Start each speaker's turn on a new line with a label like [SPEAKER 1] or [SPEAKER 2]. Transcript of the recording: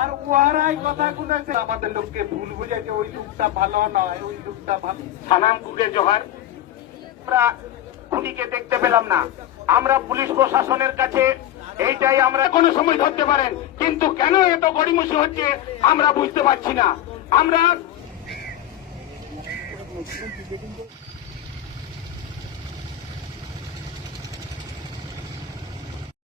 [SPEAKER 1] আর ওহারাই কথা শুনেছে
[SPEAKER 2] আমাদের লোককে ভুল বুঝে ওই লোকটা ভালো নয় ওই লোকটা ভালো
[SPEAKER 3] সানাম কুকে জোহার আমরা খুনিকে দেখতে পেলাম না আমরা পুলিশ প্রশাসনের কাছে এইটাই আমরা কোনো সময় ধরতে পারেন কিন্তু কেন এত গড়িমসি হচ্ছে আমরা বুঝতে পারছি না আমরা